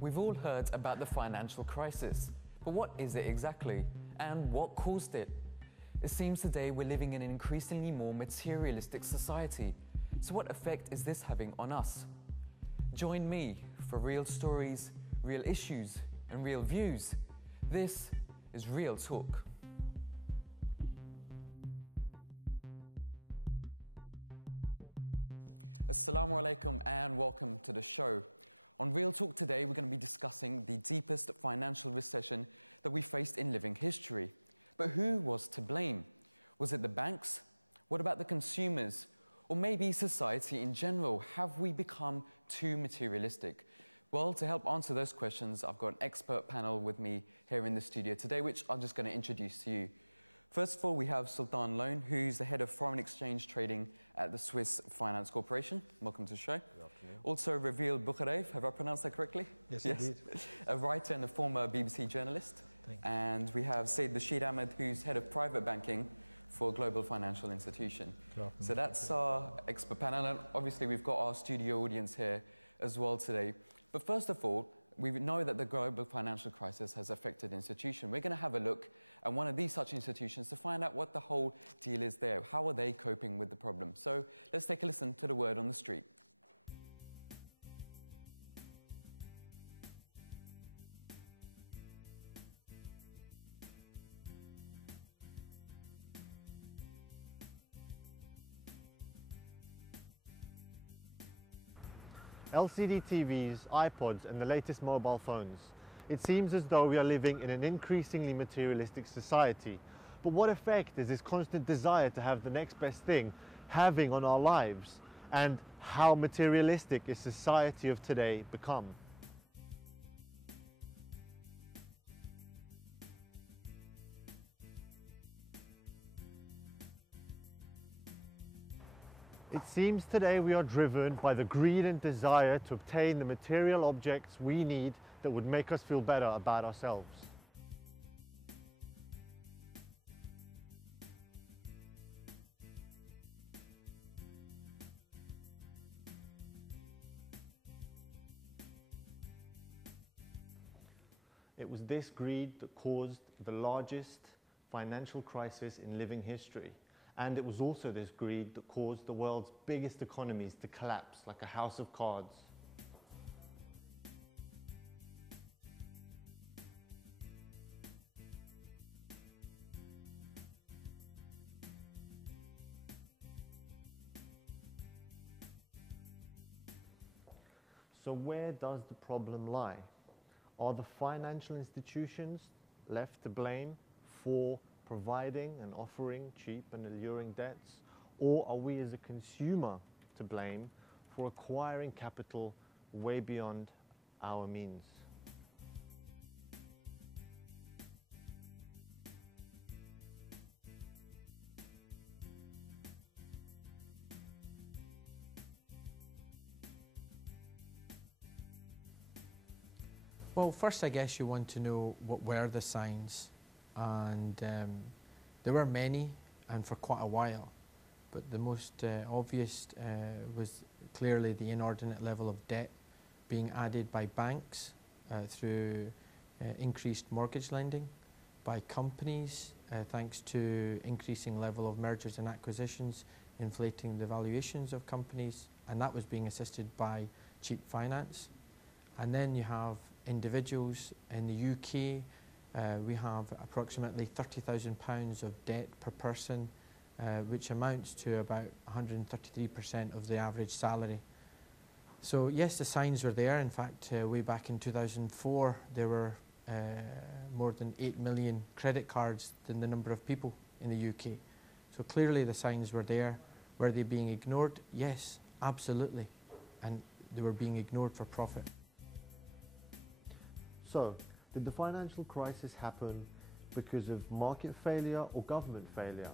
We've all heard about the financial crisis, but what is it exactly, and what caused it? It seems today we're living in an increasingly more materialistic society, so what effect is this having on us? Join me for real stories, real issues, and real views. This is Real Talk. Assalamu alaikum and welcome to the show. On Real Talk today, we're going to be discussing the deepest financial recession that we faced in living history. But who was to blame? Was it the banks? What about the consumers? Or maybe society in general? Have we become too materialistic? Well, to help answer those questions, I've got an expert panel with me here in the studio today, which I'm just going to introduce to you. First of all, we have Sultan Loan, who's the head of foreign exchange trading at the Swiss Finance Corporation. Welcome to the show. Good afternoon. Also, Ravil Bukharev, have I pronounced that correctly? Yes, indeed. A writer and a former BBC journalist. Thank you. And we have Said Bashir Ahmed, who's head of private banking for a global financial institution. Good afternoon. So that's our expert panel, and obviously we've got our studio audience here as well today. But first of all, we know that the global financial crisis has affected institutions. We're going to have a look at one of these such institutions to find out what the whole deal is there. How are they coping with the problem? So let's take a listen to the word on the street. LCD TVs, iPods and the latest mobile phones. It seems as though we are living in an increasingly materialistic society. But what effect is this constant desire to have the next best thing having on our lives? And how materialistic is society of today become? It seems today we are driven by the greed and desire to obtain the material objects we need that would make us feel better about ourselves. It was this greed that caused the largest financial crisis in living history. And it was also this greed that caused the world's biggest economies to collapse like a house of cards. So where does the problem lie? Are the financial institutions left to blame for providing and offering cheap and alluring debts, or are we as a consumer to blame for acquiring capital way beyond our means? Well, first I guess you want to know what were the signs. And there were many, and for quite a while, but the most obvious was clearly the inordinate level of debt being added by banks through increased mortgage lending, by companies thanks to increasing level of mergers and acquisitions, inflating the valuations of companies, and that was being assisted by cheap finance. And then you have individuals in the UK. We have approximately £30,000 of debt per person, which amounts to about 133% of the average salary. So yes, the signs were there. In fact, way back in 2004, there were more than 8 million credit cards than the number of people in the UK. So clearly the signs were there. Were they being ignored? Yes, absolutely. And they were being ignored for profit. So, did the financial crisis happen because of market failure or government failure?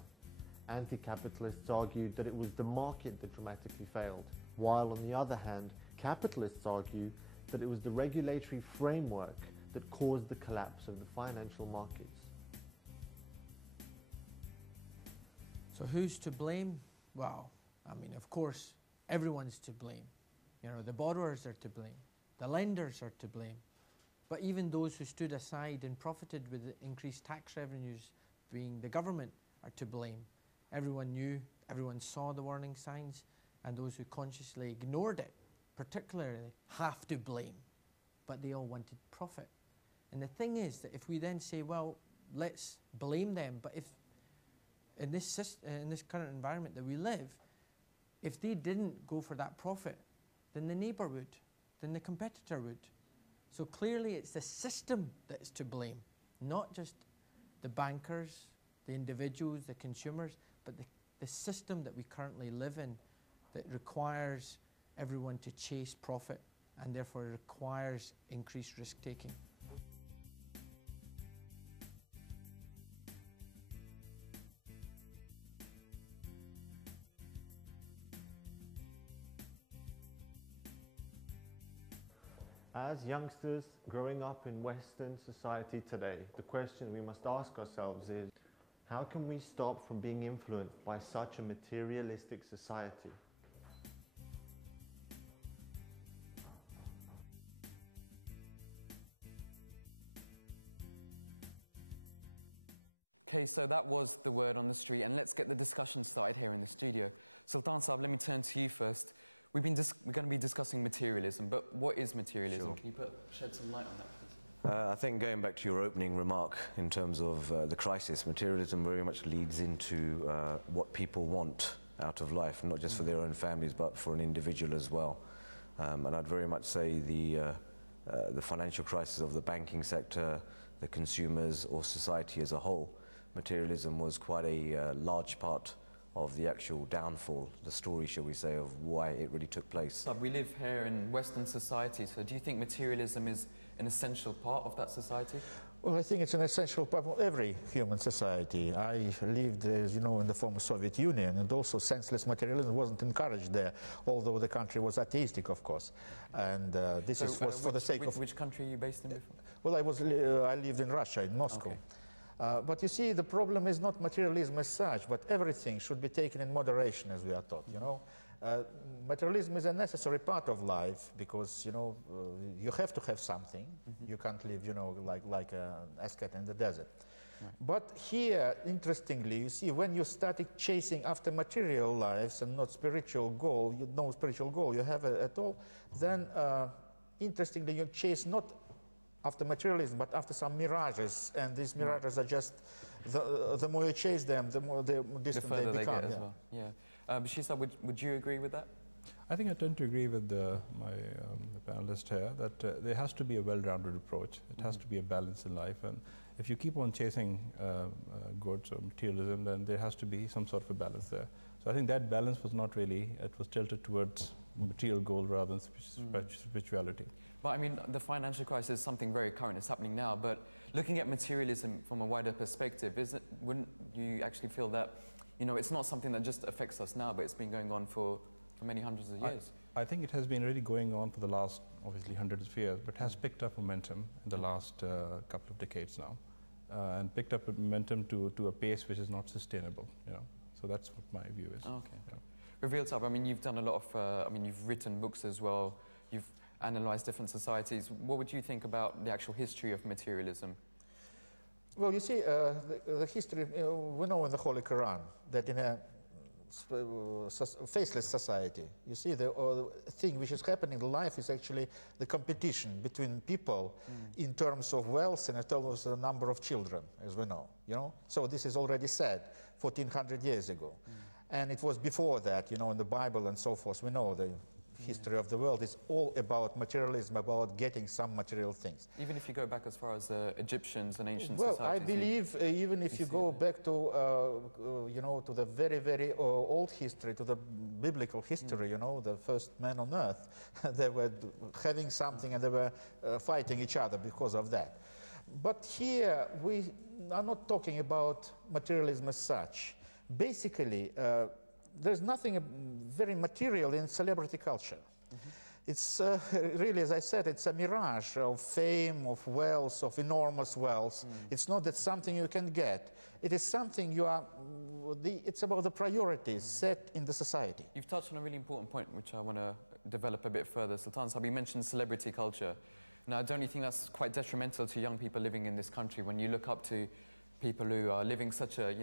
Anti-capitalists argued that it was the market that dramatically failed, while on the other hand, capitalists argue that it was the regulatory framework that caused the collapse of the financial markets. So who's to blame? Well, I mean, of course, everyone's to blame. You know, the borrowers are to blame. The lenders are to blame. But even those who stood aside and profited with the increased tax revenues, being the government, are to blame. Everyone knew, everyone saw the warning signs, and those who consciously ignored it, particularly, have to blame. But they all wanted profit. And the thing is that if we then say, well, let's blame them, but if in this current environment that we live, if they didn't go for that profit, then the neighbour would, then the competitor would. So clearly it's the system that is to blame, not just the bankers, the individuals, the consumers, but the system that we currently live in that requires everyone to chase profit and therefore requires increased risk-taking. As youngsters growing up in Western society today, the question we must ask ourselves is, how can we stop from being influenced by such a materialistic society? Okay, so that was the word on the street, and let's get the discussion started here in the studio. Sultan Saab, let me turn to you first. We're going to be discussing materialism, but what is materialism? Sure. Can you shed some light on that, please? I think going back to your opening remark in terms of the crisis, materialism very much leads into what people want out of life, not just for their own families, but for an individual as well. And I'd very much say the financial crisis of the banking sector, the consumers, or society as a whole, materialism was quite a large part of the actual downfall, the story, shall we say, of why it really took place. We live here in Western society, so do you think materialism is an essential part of that society? Well, I think it's an essential part of every human society. I lived, as you know, in the former Soviet Union, and also senseless materialism wasn't encouraged there, although the country was atheistic, of course. And this was for the sake of... Which country are you based in before? Well, I lived in Russia, in Moscow. Okay. But you see, the problem is not materialism as such, but everything should be taken in moderation, as we are taught, you know. Materialism is a necessary part of life because, you know, you have to have something. You can't live, you know, like an asket in the desert. Right. But here, interestingly, you see, when you started chasing after material lives and not spiritual goal, no spiritual goal you have at all, then interestingly, you chase not after materialism, but after some mirages, and these mirages are just, the more you chase them, the more distant they become. They get as well. Yeah. Bashir, would you agree with that? I think I tend to agree with the panelist here, that there has to be a well-rounded approach. It has to be a balance in life, and if you keep on chasing goods or materialism, then there has to be some sort of a balance there. So I think that balance was not really, it was tilted towards material goal rather than spirituality. But I mean, the financial crisis is something very current, it's happening now, but looking at materialism from a wider perspective, wouldn't you actually feel that, you know, it's not something that just affects us now, but it's been going on for many hundreds of years? I think it has been really going on for the last, obviously, hundreds of years, but has picked up momentum in the last couple of decades now, and picked up momentum to a pace which is not sustainable, you know. So that's what my view is. Okay. Yeah. Reveal Saab, I mean, you've done a lot of, you've written books as well, you've analysed different societies. What would you think about the actual history of materialism? Well, you see, the history, we know in the Holy Quran that in a faithless society, you see, the thing which is happening in life is actually the competition between people in terms of wealth and in terms of the number of children, as we know, you know. So this is already said 1400 years ago. And it was before that, you know, in the Bible and so forth. We know the history of the world is all about materialism, about getting some material things. Even if you go back as far as Egyptians and ancient societies. Well, I believe even if you go back to, you know, to the very, very old history, to the biblical history, you know, the first men on earth, they were having something and they were fighting each other because of that. But here we are not talking about materialism as such. Basically, there's nothing very material in celebrity culture. It's really, as I said, it's a mirage of fame, of wealth, of enormous wealth. It's not that something you can get. It is something you are, it's about the priorities set in the society. You've touched on a really important point, which I want to develop a bit further. Sultan Saab, you mentioned celebrity culture. Now, don't you think that's quite detrimental to young people living in this country when you look up to people who are living such a,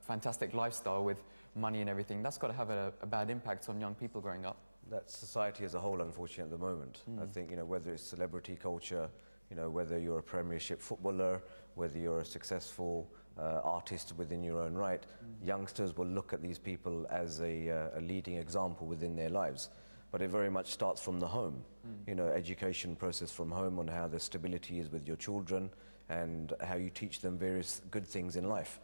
fantastic lifestyle with money and everything? That's got to have a bad impact on young people growing up. That's society as a whole, unfortunately, at the moment. I think, whether it's celebrity culture, whether you're a Premiership footballer, whether you're a successful artist within your own right, youngsters will look at these people as a leading example within their lives. But it very much starts from the home, education process from home on how the stability is with your children and how you teach them various good things in life.